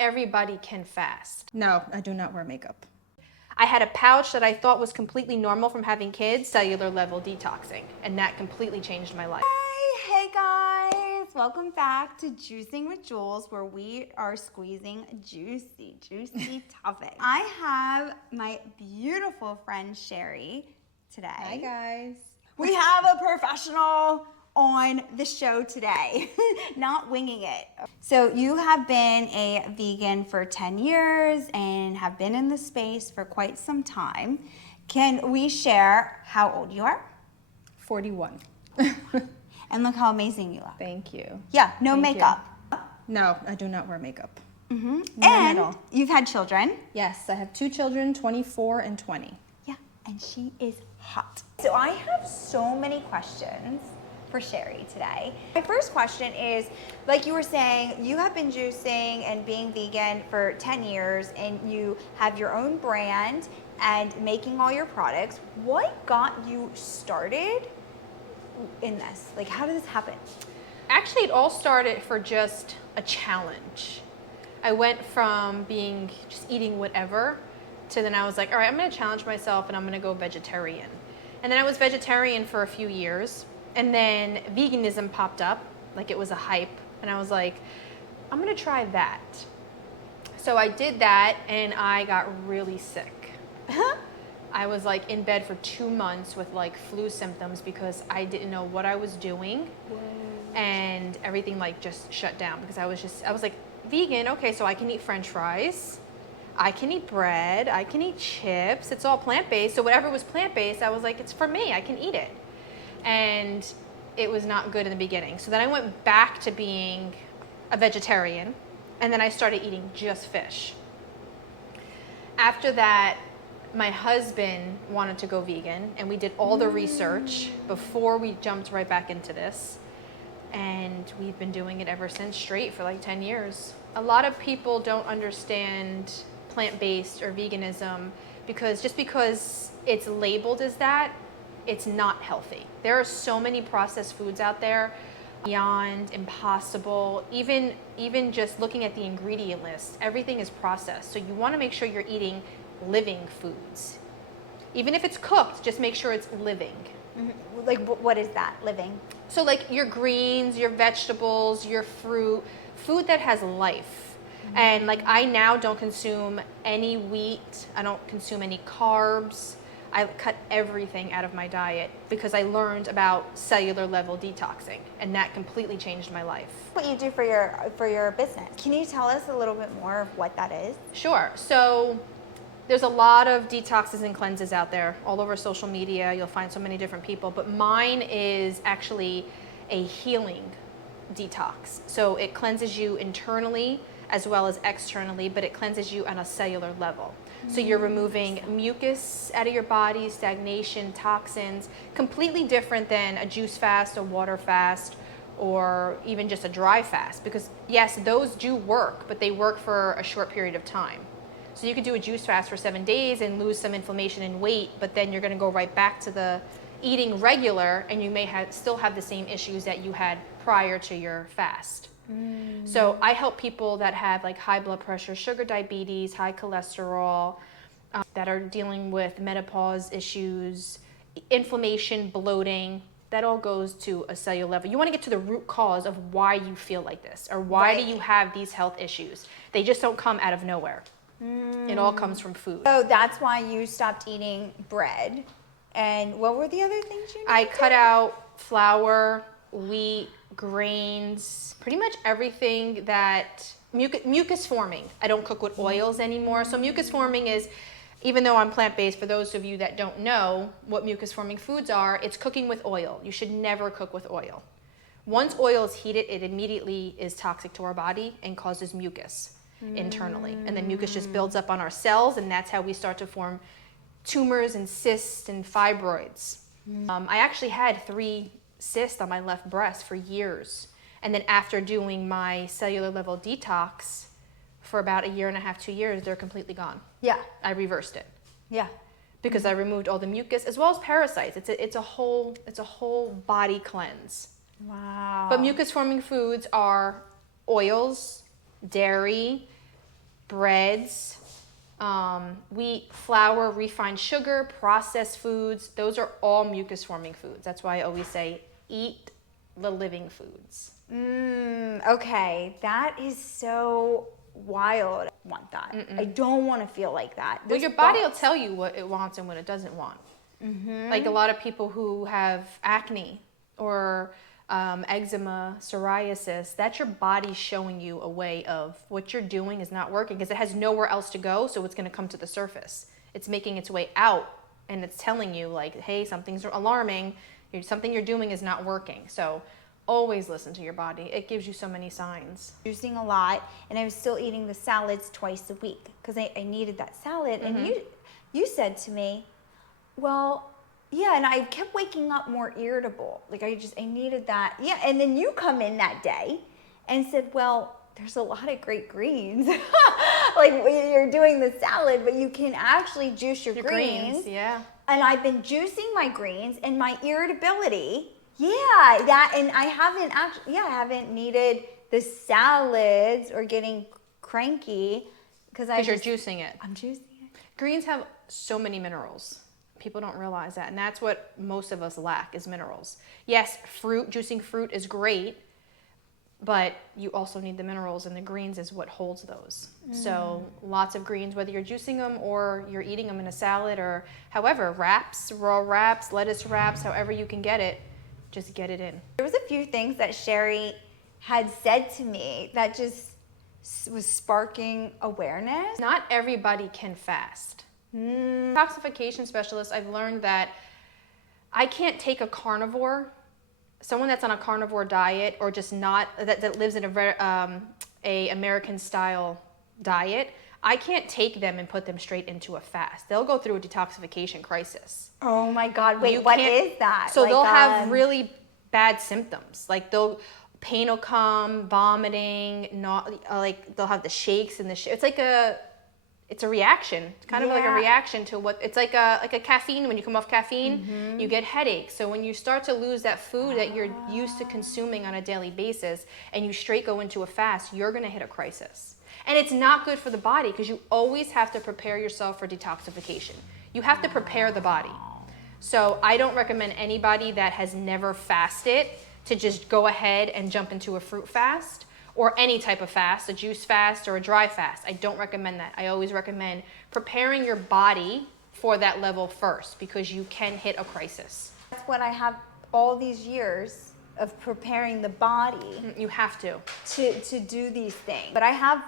everybody can fast. No, I do not wear makeup. I had a pouch that I thought was completely normal from having kids, cellular level detoxing, and that completely changed my life. Hey guys, welcome back to Juicing with Jules, where we are squeezing juicy topics. I have my beautiful friend Sherrie today. Hi guys. We have a professional on the show today, not winging it. So you have been a vegan for 10 years and have been in the space for quite some time. Can we share how old you are? 41. And look how amazing you are. Thank you. Yeah, no Thank makeup. No, I do not wear makeup. Mm-hmm. None at And all. you've had children. Yes, I have 2 children, 24 and 20. Yeah, and she is hot. So I have so many questions for Sherrie today. My first question is, like you were saying, you have been juicing and being vegan for 10 years and you have your own brand and making all your products. What got you started in this? Like, how did this happen? Actually, it all started for just a challenge. I went from being just eating whatever to then I was like, all right, I'm gonna challenge myself and I'm gonna go vegetarian. And then I was vegetarian for a few years, and then veganism popped up, like it was a hype, and I was like, I'm gonna try that. So I did that and I got really sick. I was like in bed for 2 months with like flu symptoms because I didn't know what I was doing. And everything like just shut down because I was like, vegan, okay, so I can eat French fries, I can eat bread, I can eat chips, it's all plant-based. So whatever was plant-based, I was like, it's for me, I can eat it. And it was not good in the beginning. So then I went back to being a vegetarian, and then I started eating just fish. After that, my husband wanted to go vegan, and we did all the research before we jumped right back into this. And we've been doing it ever since, straight for like 10 years. A lot of people don't understand plant-based or veganism because just because it's labeled as that, it's not healthy. There are so many processed foods out there, beyond impossible. Even just looking at the ingredient list, everything is processed. So you want to make sure you're eating living foods. Even if it's cooked, just make sure it's living. Mm-hmm. Like, what is that, living? So like your greens, your vegetables, your fruit, food that has life. And like I now don't consume any wheat, I don't consume any carbs. I cut everything out of my diet because I learned about cellular level detoxing, and that completely changed my life. What you do for your business. Can you tell us a little bit more of what that is? Sure. So there's a lot of detoxes and cleanses out there all over social media. You'll find so many different people, but mine is actually a healing detox. So it cleanses you internally as well as externally, but it cleanses you on a cellular level. So you're removing mucus out of your body, stagnation, toxins, completely different than a juice fast, a water fast, or even just a dry fast. Because yes, those do work, but they work for a short period of time. So you could do a juice fast for 7 days and lose some inflammation and weight, but then you're gonna go right back to the eating regular, and you may still have the same issues that you had prior to your fast. So I help people that have like high blood pressure, sugar diabetes, high cholesterol, that are dealing with menopause issues, inflammation, bloating. That all goes to a cellular level. You want to get to the root cause of why you feel like this, or why do you have these health issues. They just don't come out of nowhere. It all comes from food. So that's why you stopped eating bread. And what were the other things you did? I cut out flour, wheat, grains, pretty much everything that mucus forming. I don't cook with oils anymore. So mucus forming is, even though I'm plant-based, for those of you that don't know what mucus forming foods are, it's cooking with oil. You should never cook with oil. Once oil is heated, it immediately is toxic to our body and causes mucus internally. And then mucus just builds up on our cells, and that's how we start to form tumors and cysts and fibroids. I actually had 3 cyst on my left breast for years. And then after doing my cellular level detox for about 1.5 years, 2 years, they're completely gone. Yeah. I reversed it. Yeah. Because I removed all the mucus as well as parasites. It's a whole body cleanse. Wow. But mucus forming foods are oils, dairy, breads, wheat, flour, refined sugar, processed foods. Those are all mucus forming foods. That's why I always say eat the living foods. Okay, that is so wild. I want that. I don't want to feel like that. Well, your body will tell you what it wants and what it doesn't want. Like a lot of people who have acne or eczema, psoriasis, that's your body showing you a way of what you're doing is not working because it has nowhere else to go, so it's going to come to the surface. It's making its way out, and it's telling you like, hey, something's alarming, something you're doing is not working. So always listen to your body. It gives you so many signs. Juicing a lot, and I was still eating the salads twice a week because I needed that salad. And you said to me, well, yeah, and I kept waking up more irritable. Like I needed that. Yeah, and then you come in that day and said, well, there's a lot of great greens. Like you're doing the salad, but you can actually juice your greens. Yeah. And I've been juicing my greens and my irritability. Yeah, that, and I haven't needed the salads or getting cranky because you're juicing it. I'm juicing it. Greens have so many minerals. People don't realize that, and that's what most of us lack is minerals. Yes, juicing fruit is great, but you also need the minerals, and the greens is what holds those. So lots of greens, whether you're juicing them or you're eating them in a salad or however, wraps, raw wraps, lettuce wraps, however you can get it, just get it in. There was a few things that Sherrie had said to me that just was sparking awareness. Not everybody can fast. Detoxification specialist, I've learned that I can't take a carnivore, someone that's on a carnivore diet or just not, that lives in a American style diet, I can't take them and put them straight into a fast. They'll go through a detoxification crisis. Oh my God, wait, what is that? So they'll have really bad symptoms. Like pain will come, vomiting, they'll have the shakes and it's a reaction. It's kind of like a reaction to it's like a caffeine. When you come off caffeine, you get headaches. So when you start to lose that food that you're used to consuming on a daily basis and you straight go into a fast, you're gonna hit a crisis. And it's not good for the body because you always have to prepare yourself for detoxification. You have to prepare the body. So I don't recommend anybody that has never fasted to just go ahead and jump into a fruit fast or any type of fast, a juice fast or a dry fast. I don't recommend that. I always recommend preparing your body for that level first because you can hit a crisis. That's what I have all these years of preparing the body. You have to do these things. But I have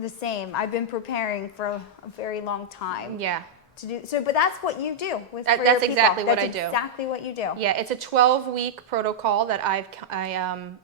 the same. I've been preparing for a very long time. Yeah. To do so, but that's what you do with that's exactly what I do. That's exactly what you do. Yeah, it's a 12-week protocol that I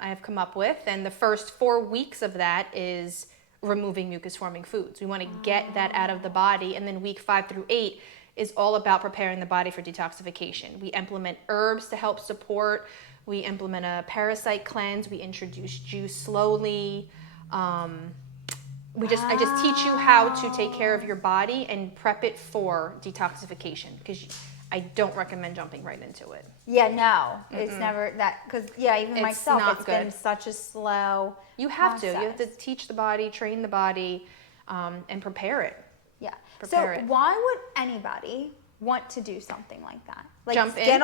have come up with, and the first 4 weeks of that is removing mucus-forming foods. We want to get that out of the body, and then week 5 through 8 is all about preparing the body for detoxification. We implement herbs to help support. We implement a parasite cleanse. We introduce juice slowly. I just teach you how to take care of your body and prep it for detoxification because I don't recommend jumping right into it. Yeah, no, it's never that because even myself, it's been such a slow. You have process. to. You have to teach the body, train the body, and prepare it. Yeah. Prepare it. Why would anybody want to do something like that? Like jump in?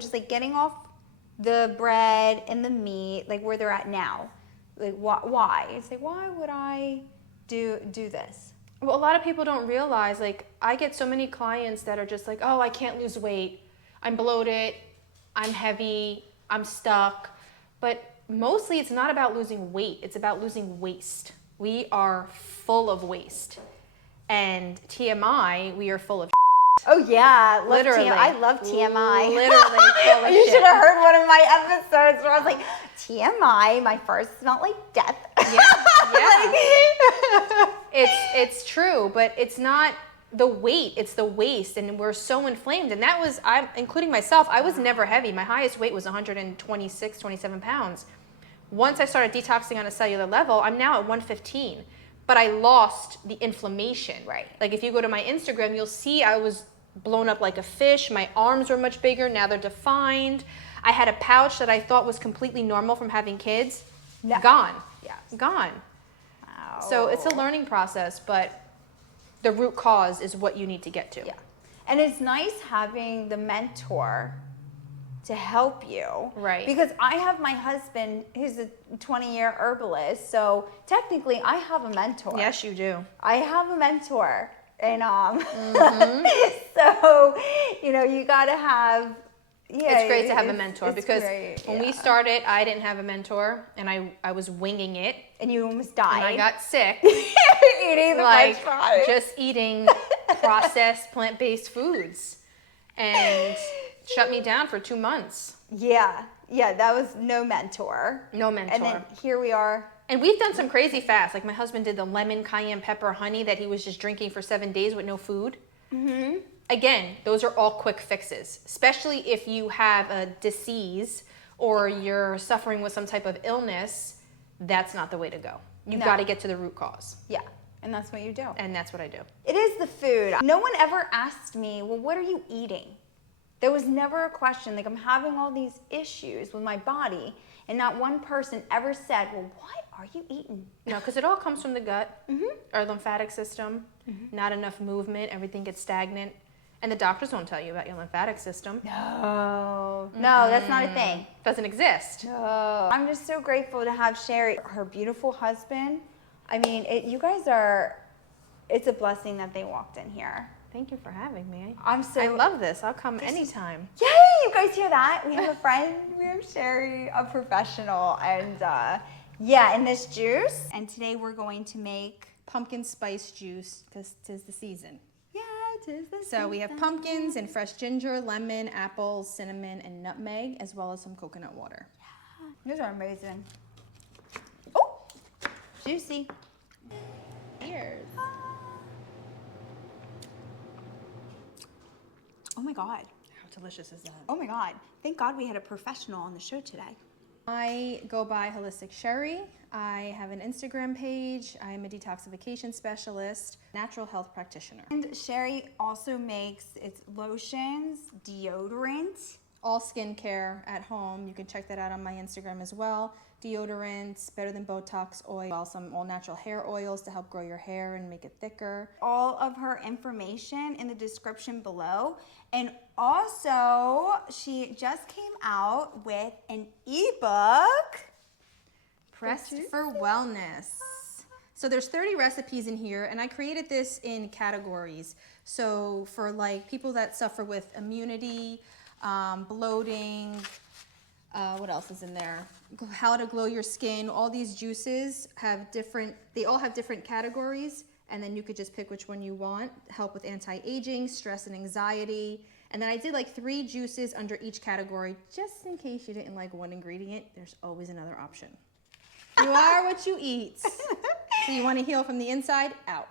Just like getting off the bread and the meat, like where they're at now. Like why? It's like why would I do this? Well, a lot of people don't realize, like, I get so many clients that are just like, oh, I can't lose weight. I'm bloated. I'm heavy. I'm stuck. But mostly it's not about losing weight. It's about losing waste. We are full of waste. And TMI, we are full of Oh yeah, literally. I love TMI. Literally full of You shit. should have heard one of my episodes where I was like, TMI, my first smelled like death. Yeah. It's true, but it's not the weight, it's the waste, and we're so inflamed. And that was, including myself, I was never heavy. My highest weight was 126, 27 pounds. Once I started detoxing on a cellular level, I'm now at 115. But I lost the inflammation. Right. Like if you go to my Instagram, you'll see I was blown up like a fish. My arms were much bigger. Now they're defined. I had a pouch that I thought was completely normal from having kids. No. Gone. Yeah. Gone. Wow. So it's a learning process, but the root cause is what you need to get to. Yeah. And it's nice having the mentor to help you. Right. Because I have my husband who's a 20-year herbalist, so technically I have a mentor. Yes, you do. I have a mentor. And so, you know, you gotta have, yeah. It's great to have a mentor it's because great, when we started, I didn't have a mentor and I was winging it. And you almost died. And I got sick. Eating the like French fries. just eating processed plant-based foods and shut me down for 2 months. Yeah, that was no mentor. No mentor. And then here we are. And we've done some crazy fasts. Like my husband did the lemon, cayenne pepper, honey that he was just drinking for 7 days with no food. Mm-hmm. Again, those are all quick fixes, especially if you have a disease or you're suffering with some type of illness. That's not the way to go. You've got to get to the root cause. Yeah, and that's what you do. And that's what I do. It is the food. No one ever asked me, well, what are you eating? There was never a question. Like, I'm having all these issues with my body, and not one person ever said, well, what are you eating? No, because it all comes from the gut, our lymphatic system, not enough movement, everything gets stagnant. And the doctors don't tell you about your lymphatic system. No, that's not a thing. Doesn't exist. No. I'm just so grateful to have Sherrie, her beautiful husband. I mean, you guys are, it's a blessing that they walked in here. Thank you for having me. I love this. I'll come anytime. Yay, you guys hear that? We have a friend, we have Sherrie, a professional, and yeah, and this juice. And today we're going to make Pumpkin spice juice because 'tis the season. tis the So we have pumpkins and fresh ginger, lemon, apples, cinnamon, and nutmeg, as well as some coconut water. These are amazing. Oh, juicy. Cheers. Oh my God. How delicious is that? Oh my God. Thank God we had a professional on the show today. I go by Holistic Sherrie. I have an Instagram page. I am a detoxification specialist, natural health practitioner. And Sherrie also makes its lotions, deodorant. All skincare at home. You can check that out on my Instagram as well. Deodorants, better than Botox oil, some all natural hair oils to help grow your hair and make it thicker. All of her information in the description below. And also, she just came out with an ebook. Pressed for Wellness. So there's 30 recipes in here, and I created this in categories. So for like people that suffer with immunity, bloating, what else is in there? How to glow your skin. All these juices have they all have different categories, and then you could just pick which one you want. Help with anti-aging, stress and anxiety. And then I did like 3 juices under each category, just in case you didn't like one ingredient, there's always another option. You are what you eat. So you want to heal from the inside out.